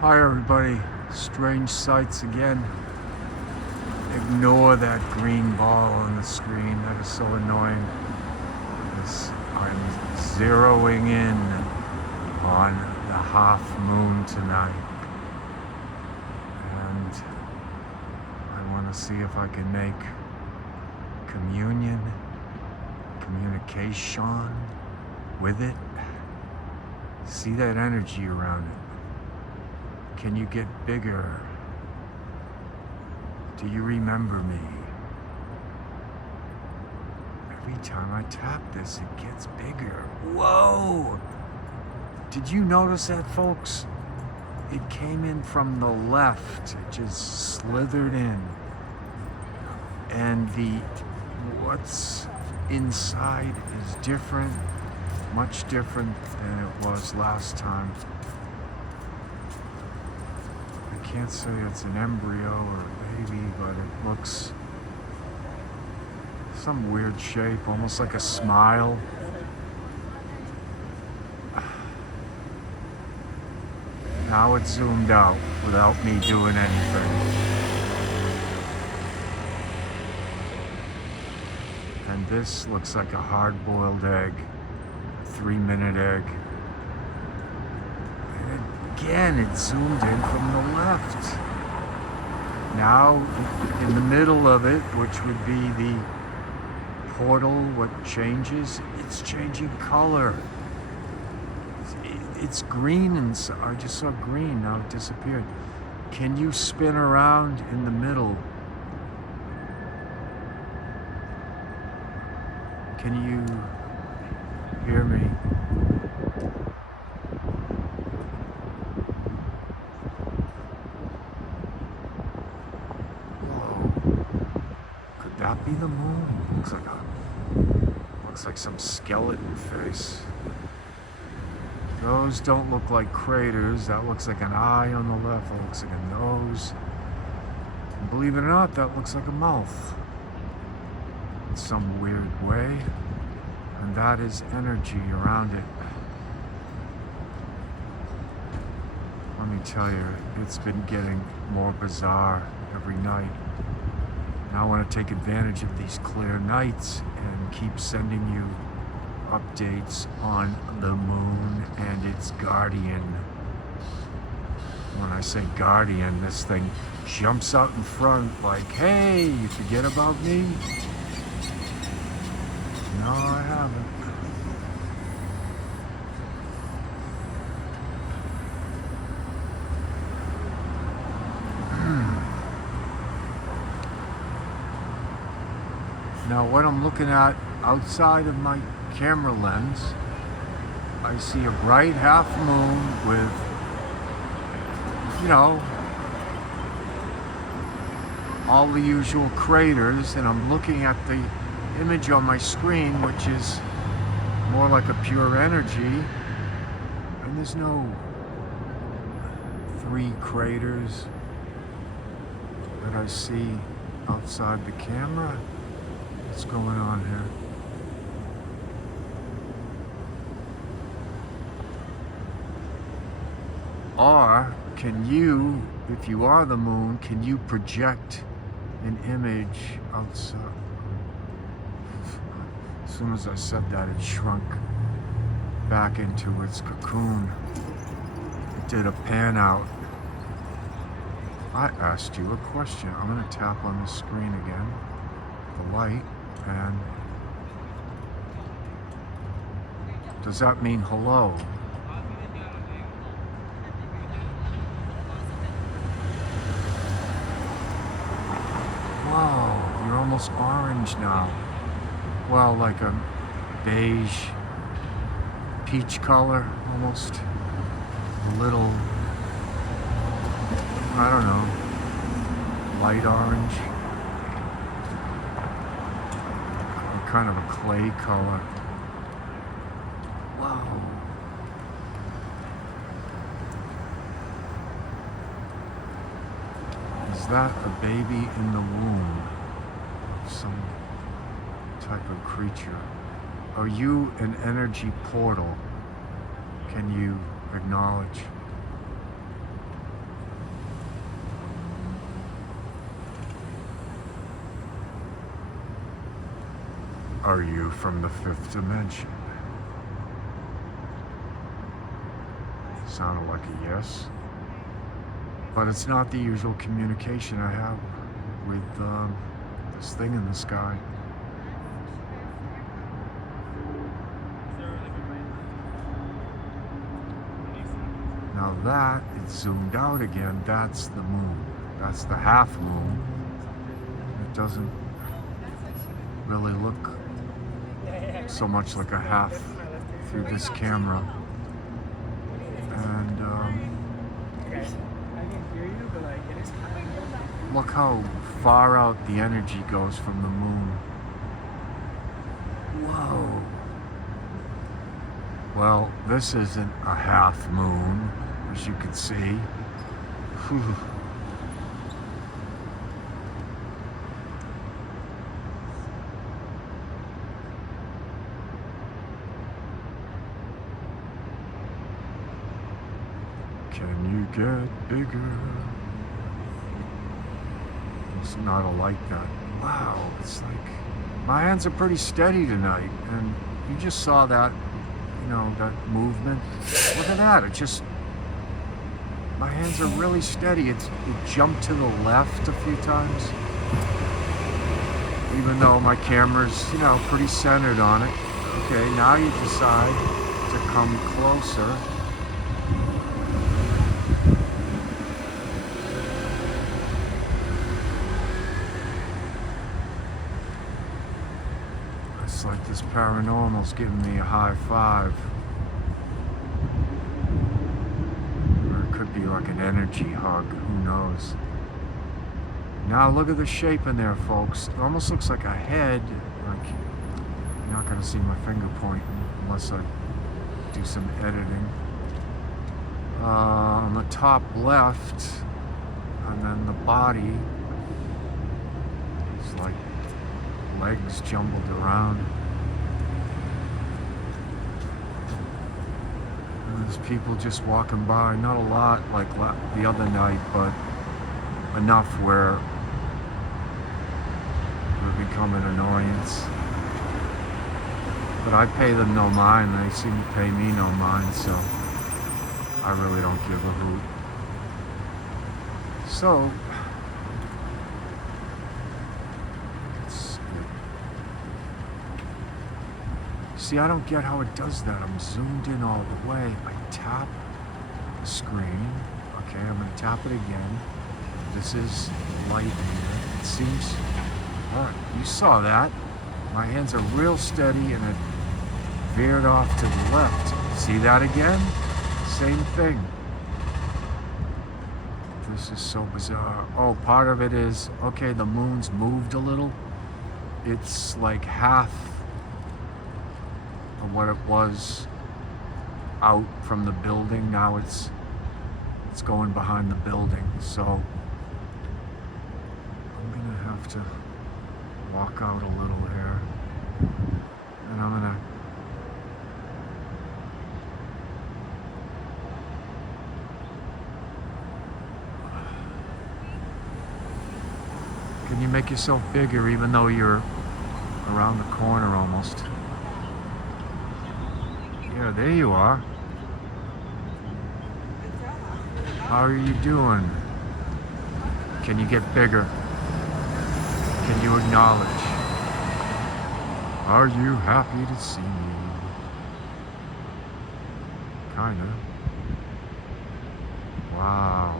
Hi everybody, strange sights again. Ignore that green ball on the screen, that is so annoying. Because I'm zeroing in on the half moon tonight. And I want to see if I can make communication with it. See that energy around it. Can you get bigger? Do you remember me? Every time I tap this, it gets bigger. Whoa! Did you notice that, folks? It came in from the left. It just slithered in. And what's inside is different, much different than it was last time. I can't say it's an embryo or a baby, but it looks some weird shape, almost like a smile. Now it's zoomed out without me doing anything. And this looks like a hard-boiled egg, a 3-minute egg. Again, it zoomed in from the left. Now, in the middle of it, which would be the portal, what changes, it's changing color. It's green, and I just saw green, now it disappeared. Can you spin around in the middle? Can you hear me? That be the moon? Looks like some skeleton face. Those don't look like craters. That looks like an eye on the left. That looks like a nose. And believe it or not, that looks like a mouth in some weird way. And that is energy around it. Let me tell you, it's been getting more bizarre every night. Now I want to take advantage of these clear nights and keep sending you updates on the moon and its guardian. When I say guardian, this thing jumps out in front like, hey, you forget about me? No, I haven't. Now what I'm looking at outside of my camera lens, I see a bright half moon with, all the usual craters, and I'm looking at the image on my screen, which is more like a pure energy, and there's no 3 craters that I see outside the camera. What's going on here? Or can you, if you are the moon, can you project an image outside? As soon as I said that, it shrunk back into its cocoon. It did a pan out. I asked you a question. I'm going to tap on the screen again, the light. And does that mean hello? Whoa, you're almost orange now. Well, like a beige, peach color, almost a little, I don't know, light orange. Kind of a clay color. Wow. Is that a baby in the womb? Some type of creature. Are you an energy portal? Can you acknowledge? Are you from the fifth dimension? Sounded like a yes. But it's not the usual communication I have with this thing in the sky. Now that it's zoomed out again, that's the moon. That's the half moon. It doesn't really look so much like a half through this camera. And look how far out the energy goes from the moon. Whoa. Well, this isn't a half moon, as you can see. Whew. Can you get bigger? It's not a like that. Wow, it's like my hands are pretty steady tonight, and you just saw that, you know, that movement. Look at that, it just, my hands are really steady. It jumped to the left a few times, even though my camera's, you know, pretty centered on it. Okay, now you decide to come closer. It's like this paranormal's giving me a high five. Or it could be like an energy hug, who knows. Now look at the shape in there, folks. It almost looks like a head. Like, you're not gonna see my finger pointing unless I do some editing. On the top left, and then the body is like legs jumbled around. And there's people just walking by, not a lot like the other night, but enough where they're becoming an annoyance. But I pay them no mind, they seem to pay me no mind, so I really don't give a hoot. So see, I don't get how it does that. I'm zoomed in all the way. I tap the screen. Okay, I'm going to tap it again. This is light here. It seems... Alright, you saw that. My hands are real steady and it veered off to the left. See that again? Same thing. This is so bizarre. Oh, part of it is... Okay, the moon's moved a little. It's like half of what it was out from the building. Now it's going behind the building, so I'm gonna have to walk out a little here, and I'm gonna can you make yourself bigger even though you're around the corner almost? Yeah, there you are. How are you doing? Can you get bigger? Can you acknowledge? Are you happy to see me? Kinda. Wow.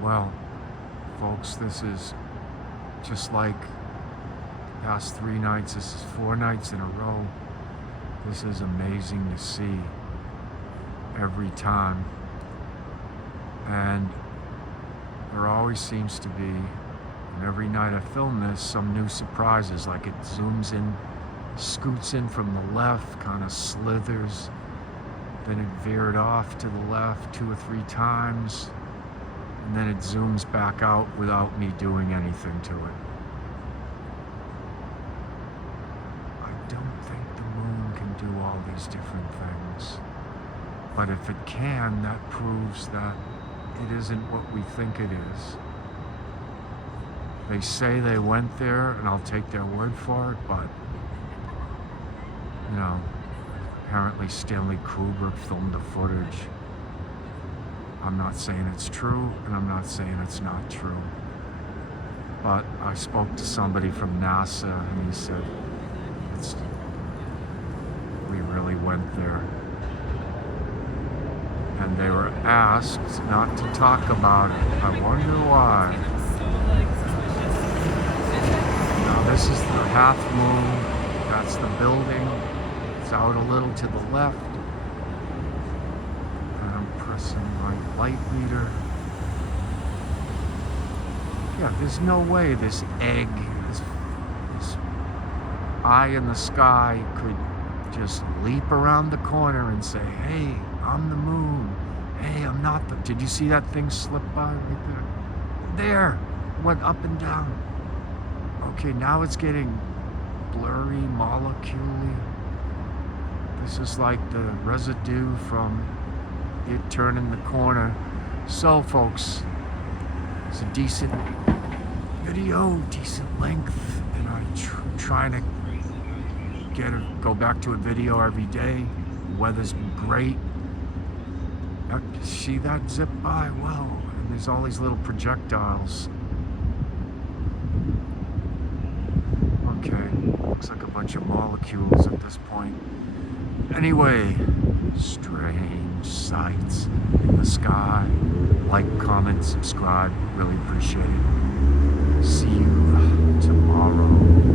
Well, folks, this is just like the past 3 nights. This is 4 nights in a row. This is amazing to see every time. And there always seems to be, and every night I film this, some new surprises. Like it zooms in, scoots in from the left, kind of slithers. Then it veered off to the left 2 or 3 times. And then it zooms back out without me doing anything to it. I don't think the moon can do all these different things. But if it can, that proves that it isn't what we think it is. They say they went there, and I'll take their word for it, but, you know, apparently Stanley Kubrick filmed the footage. I'm not saying it's true, and I'm not saying it's not true. But I spoke to somebody from NASA, and he said, we really went there. And they were asked not to talk about it. I wonder why. Now this is the half moon. That's the building. It's out a little to the left. And I'm pressing my light meter. Yeah, there's no way this egg, this eye in the sky could just leap around the corner and say, hey, I'm the moon. Hey, I'm not the... Did you see that thing slip by right there? There! Went up and down. Okay, now it's getting blurry, molecule-y. This is like the residue from it turning the corner. So, folks, it's a decent video, decent length, and I'm trying to go back to a video every day. The weather's been great. See that zip by? Wow. And there's all these little projectiles. Okay, looks like a bunch of molecules at this point. Anyway, strange sights in the sky. Like, comment, subscribe. Really appreciate it. See you tomorrow.